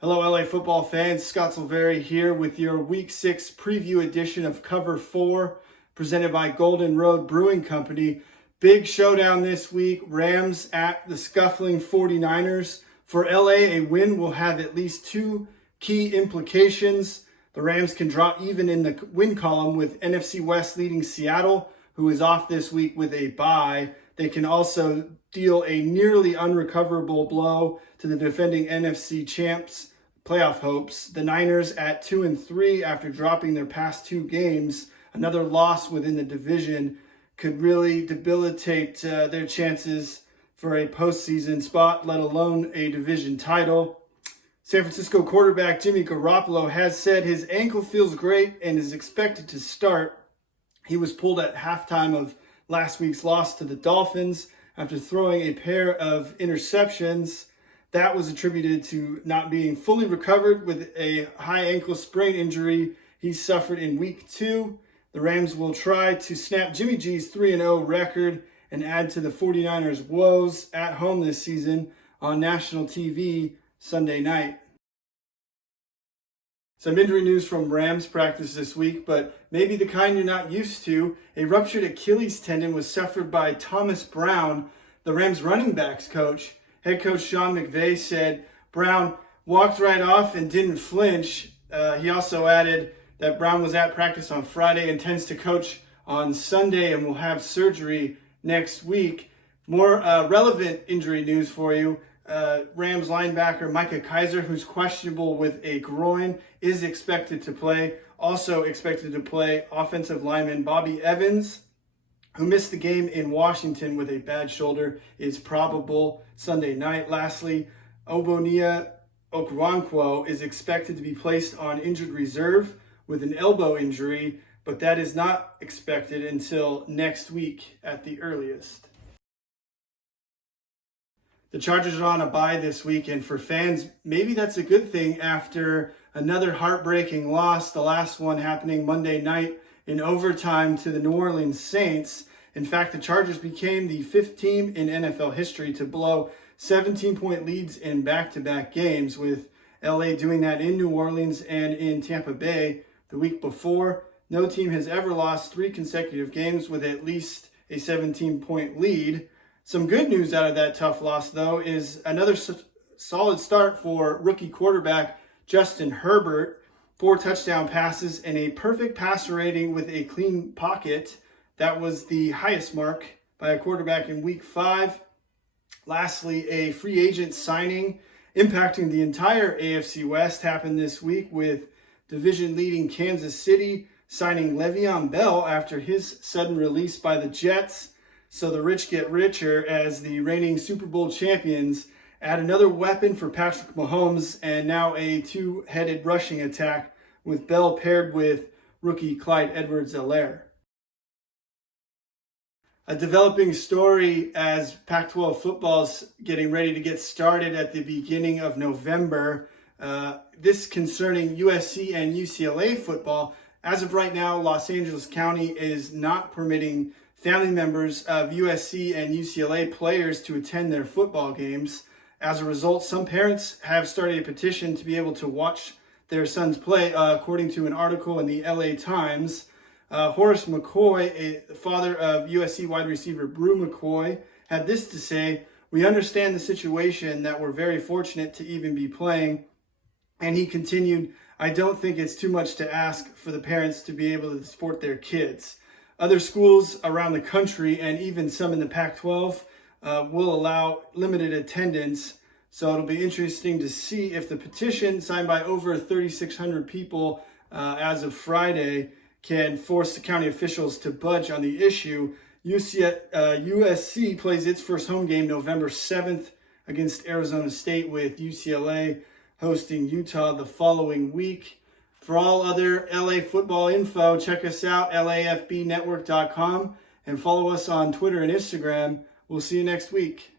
Hello, LA football fans. Scott Silveri here with your Week 6 preview edition of Cover 4, presented by Golden Road Brewing Company. Big showdown this week. Rams at the scuffling 49ers. For LA, a win will have at least two key implications. The Rams can draw even in the win column with NFC West leading Seattle, who is off this week with a bye. They can also deal a nearly unrecoverable blow to the defending NFC champs' playoff hopes. The Niners at 2-3 after dropping their past two games. Another loss within the division could really debilitate their chances for a postseason spot, let alone a division title. San Francisco quarterback Jimmy Garoppolo has said his ankle feels great and is expected to start. He was pulled at halftime of last week's loss to the Dolphins after throwing a pair of interceptions. That was attributed to not being fully recovered with a high ankle sprain injury he suffered in week 2. The Rams will try to snap Jimmy G's 3-0 record and add to the 49ers' woes at home this season on national TV Sunday night. Some injury news from Rams practice this week, but maybe the kind you're not used to. A ruptured Achilles tendon was suffered by Thomas Brown, the Rams running backs coach. Head coach Sean McVay said Brown walked right off and didn't flinch. He also added that Brown was at practice on Friday, intends to coach on Sunday, and will have surgery next week. More relevant injury news for you. Rams linebacker Micah Kiser, who's questionable with a groin, is expected to play. Also expected to play offensive lineman Bobby Evans, who missed the game in Washington with a bad shoulder, is probable Sunday night. Lastly, Ogbonnia Okoronkwo is expected to be placed on injured reserve with an elbow injury, but that is not expected until next week at the earliest. The Chargers are on a bye this week, and for fans, maybe that's a good thing after another heartbreaking loss, the last one happening Monday night in overtime to the New Orleans Saints. In fact, the Chargers became the 5th team in NFL history to blow 17-point leads in back-to-back games, with LA doing that in New Orleans and in Tampa Bay the week before. No team has ever lost 3 consecutive games with at least a 17-point lead. Some good news out of that tough loss, though, is another solid start for rookie quarterback Justin Herbert. 4 touchdown passes and a perfect passer rating with a clean pocket. That was the highest mark by a quarterback in week 5. Lastly, a free agent signing impacting the entire AFC West happened this week, with division-leading Kansas City signing Le'Veon Bell after his sudden release by the Jets. So the rich get richer as the reigning Super Bowl champions add another weapon for Patrick Mahomes, and now a 2-headed rushing attack with Bell paired with rookie Clyde Edwards-Helaire. A developing story as Pac-12 football's getting ready to get started at the beginning of November. This concerning USC and UCLA football. As of right now, Los Angeles County is not permitting family members of USC and UCLA players to attend their football games. As a result, some parents have started a petition to be able to watch their sons play, according to an article in the LA Times. Horace McCoy, the father of USC wide receiver Brew McCoy, had this to say: "We understand the situation, that we're very fortunate to even be playing." And he continued, "I don't think it's too much to ask for the parents to be able to support their kids." Other schools around the country, and even some in the Pac-12, will allow limited attendance. So it'll be interesting to see if the petition signed by over 3,600 people as of Friday can force the county officials to budge on the issue. USC plays its first home game November 7th against Arizona State, with UCLA hosting Utah the following week. For all other LA football info, check us out, LAFBnetwork.com, and follow us on Twitter and Instagram. We'll see you next week.